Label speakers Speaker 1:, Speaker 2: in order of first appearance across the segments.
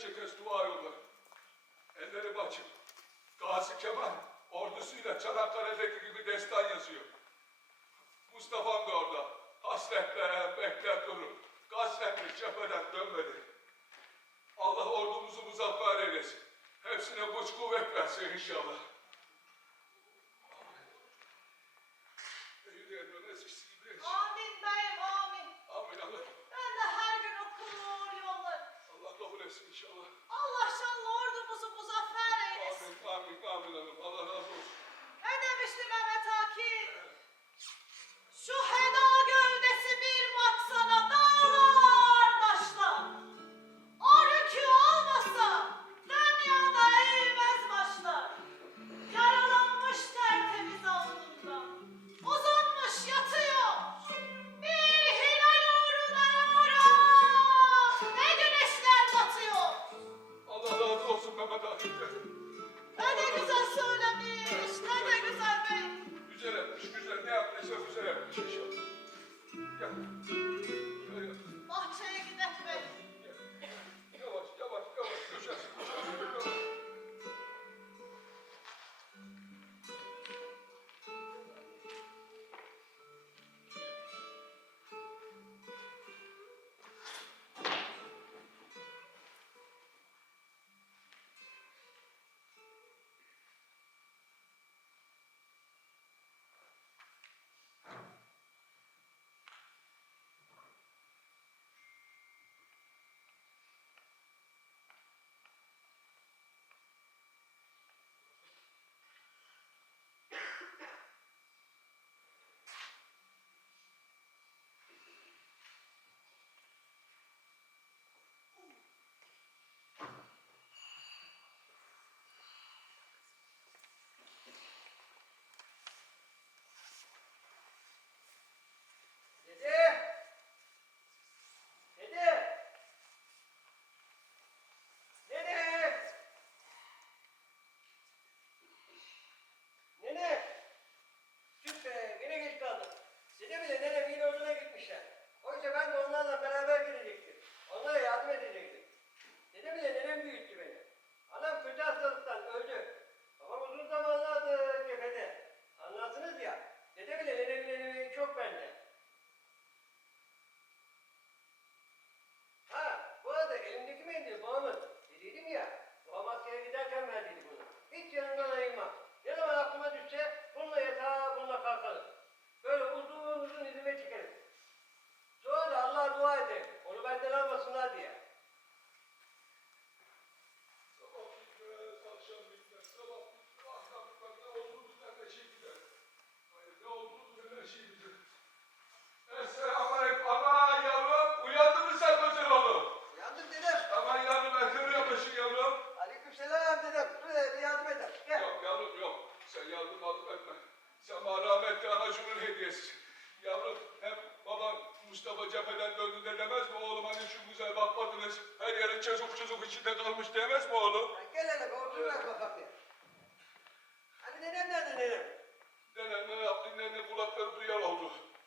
Speaker 1: church of Christ,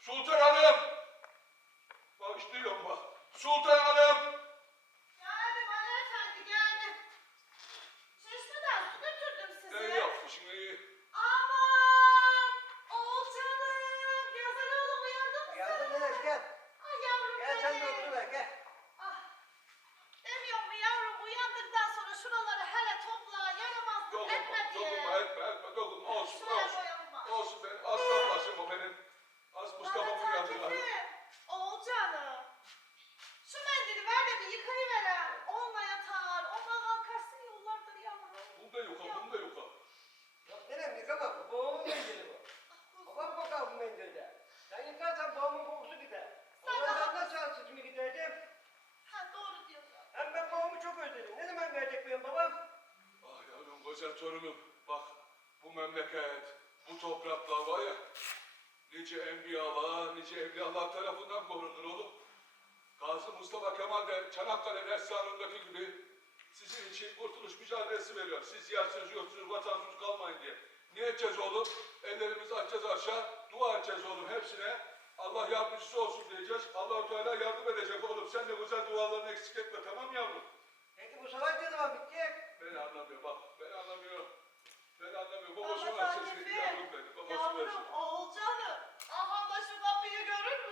Speaker 1: Sultan Yoksa torunum bak bu memleket, bu topraklar var ya nice enbiyalar, nice evliyalar tarafından korunur oğlum. Gazi Mustafa Kemal de Çanakkale destanındaki gibi sizin için kurtuluş mücadelesi veriyor. Siz yersiz, yurtsuz, vatansız kalmayın diye. Ne edeceğiz oğlum? Ellerimizi açacağız aşağı, dua edeceğiz oğlum hepsine. Allah yardımcısı olsun diyeceğiz. allah Teala yardım edecek oğlum. Sen de güzel dualarını eksik etme tamam yavrum?
Speaker 2: Peki bu savaş ne zaman bitecek?
Speaker 1: Ben anlamıyorum bak. Beni anlamıyor. Beni anlamıyor.
Speaker 3: Baba
Speaker 1: Babası var
Speaker 3: Akif'im,
Speaker 1: sesini yavrum benim. Babası var
Speaker 3: Yavrum Oğulcanım. Aha da şu kapıyı görür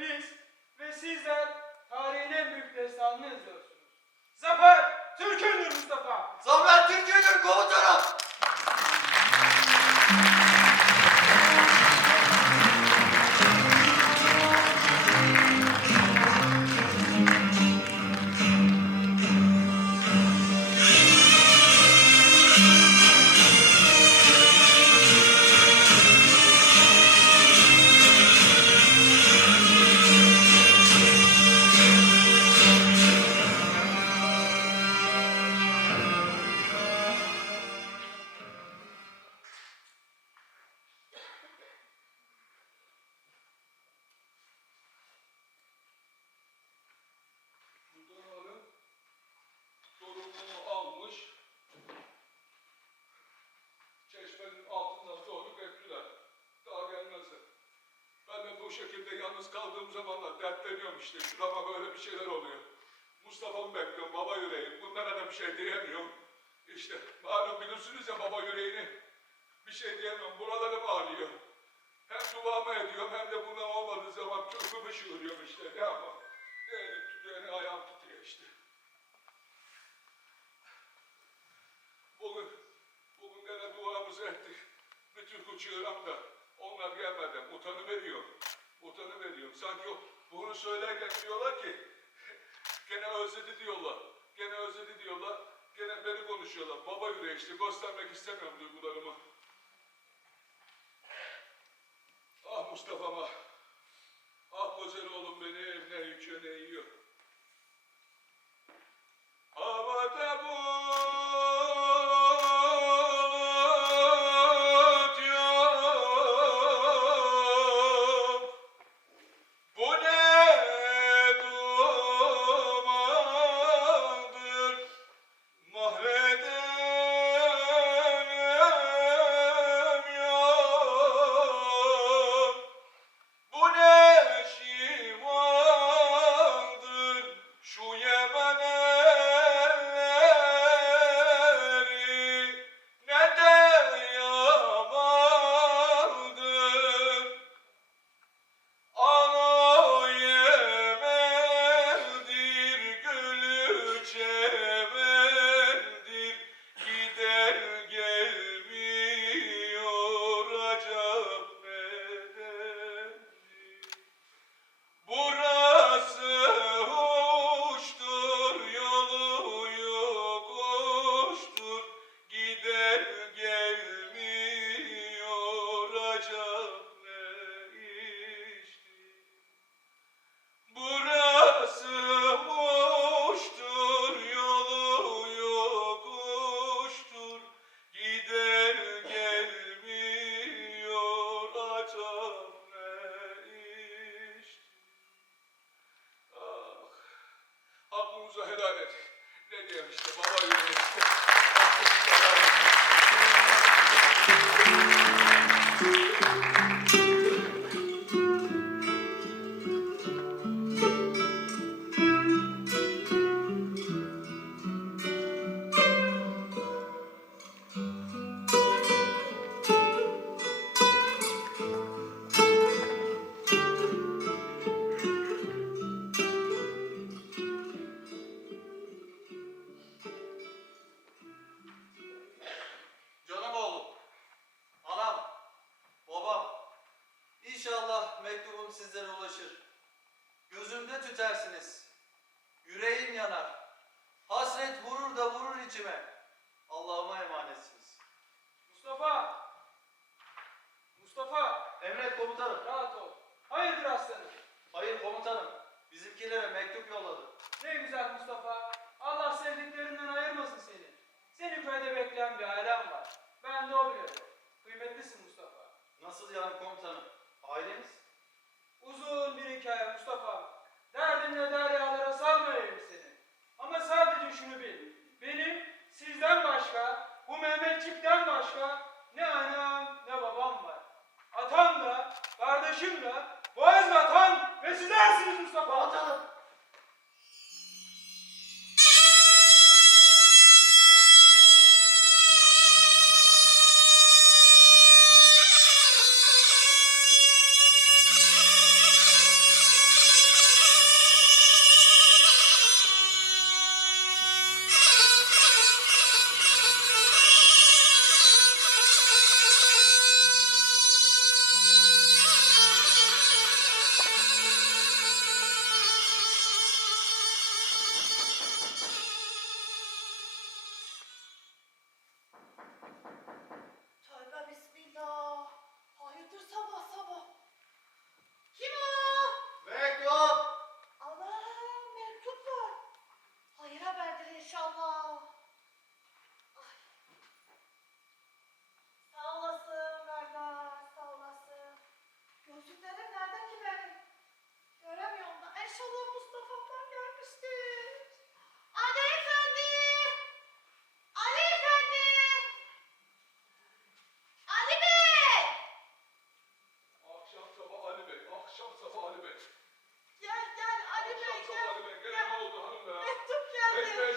Speaker 3: biz
Speaker 4: ve sizler tarihin en büyük destanını yazıyorsunuz. Zafer Türk'ündür Mustafa.
Speaker 5: Zafer Türkiye'dir komutanım.
Speaker 1: Yalnız kaldığım zamanlar dertleniyorum işte. Şurama böyle bir şeyler oluyor. Mustafa'mı bekliyorum, baba yüreğim. Bunlara da bir şey diyemiyorum. İşte malum bilirsiniz ya baba yüreğini. Bir şey diyemiyorum, buralarım ağrıyor. Hem duamı ediyorum hem de buna olmadığı zaman türkümü şuuruyorum işte. Ne yapayım? Ne elim tutuyor ne ayağım tutuyor işte. Bugün, bugün gene duamızı ettik. Bir türkü da onlar gelmeden utanıveriyor. Utanıveriyor. Sanki o- bunu söylerken diyorlar ki gene özledi diyorlar. Gene özledi diyorlar. Gene beni konuşuyorlar. Baba yüreği göstermek istemiyorum duygularımı. Ah Mustafa'ma.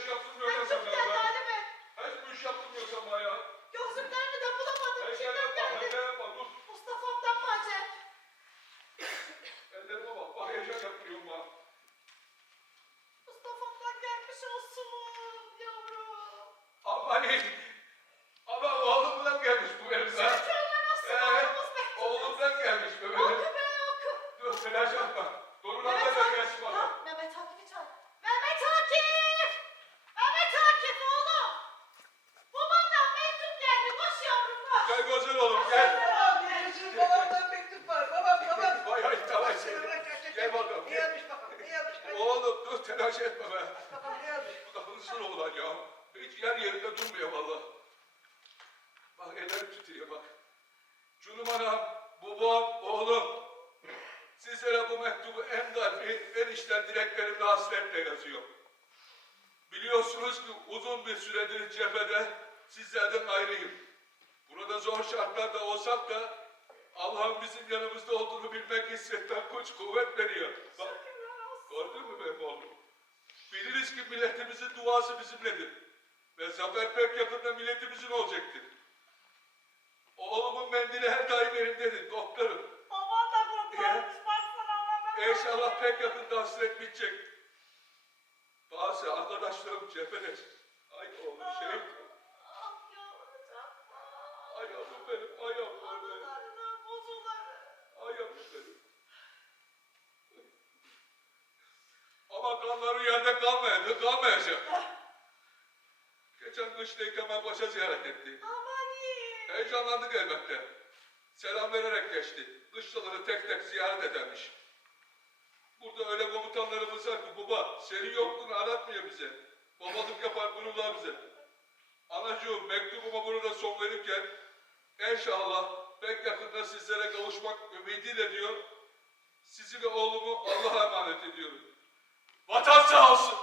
Speaker 1: İş.
Speaker 3: Ali Bey.
Speaker 1: Hiç bir iş yaptırmıyorsun bana ya.
Speaker 3: Gözlüklerimi de bulamadım. Kimden
Speaker 1: Hırsız oğlan ya. Hiç yer yerinde durmuyor valla. Bak ellerim titriyor bak. Cunum anam, babam, oğlum. Sizlere bu mektubu en darbe, en içten dileklerimle hasretle yazıyorum. Biliyorsunuz ki uzun bir süredir cephede sizlerden ayrıyım. Burada zor şartlarda olsak da Allah'ın bizim yanımızda olduğunu bilmek hissetten güç kuvvet veriyor. Bak, gördün mü benim oğlum? Biliriz ki milletimizin duası bizimledir. Ve zafer pek yakında milletimizin olacaktır. Oğlumun mendili her daim elimdedir doktorum.
Speaker 3: Baban da kurtarmış. Baksana
Speaker 1: İnşallah pek yakında hasret bitecek. Bazı arkadaşlarım cephede. Ay oğlum şey.
Speaker 3: Ah yavrucak. ah.
Speaker 1: Ay yavrum benim, ay yavrum benim.
Speaker 3: Analarının kuzuları.
Speaker 1: Ay yavrum benim. Ama kanları yerde kalmayadı, kalmayacak. Geçen kışta Kemal Paşa ziyaret etti.
Speaker 3: Aman iyi.
Speaker 1: Heyecanlandık elbette. Selam vererek geçti. Dışçıları tek tek ziyaret edermiş. Burada öyle komutanlarımız var ki baba senin yokluğunu aratmıyor bize. Babalık yapar gururlar bize. Anacığım mektubuma burada son verirken inşallah pek yakında sizlere kavuşmak ümidiyle diyor. Sizi ve oğlumu Allah'a emanet ediyorum. Vatan sağ olsun.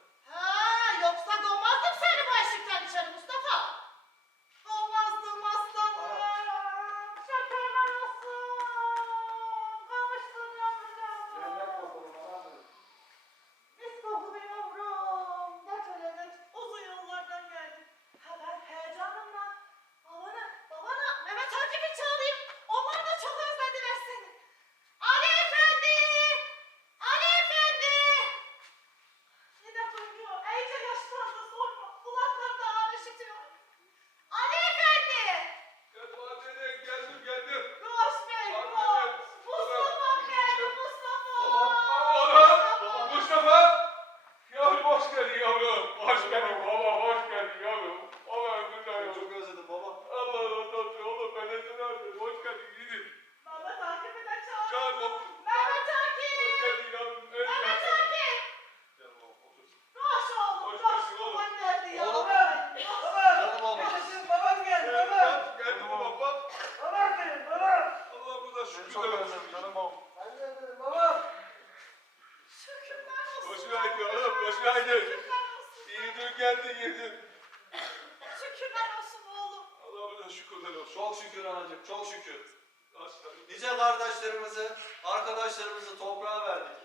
Speaker 5: kardeşlerimizi, arkadaşlarımızı toprağa verdik.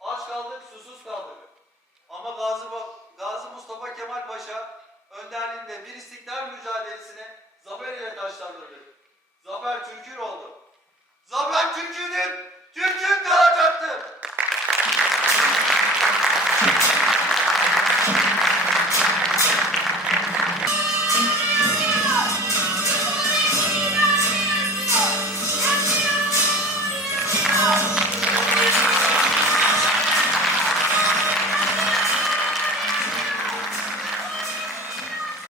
Speaker 5: Aç kaldık, susuz kaldık. Ama Gazi, Gazi Mustafa Kemal Paşa önderliğinde bir istiklal mücadelesini zafer ile taşlandırdı. Zafer Türk'ün oldu. Zafer Türk'ünün, Türk'ün kalacaktı.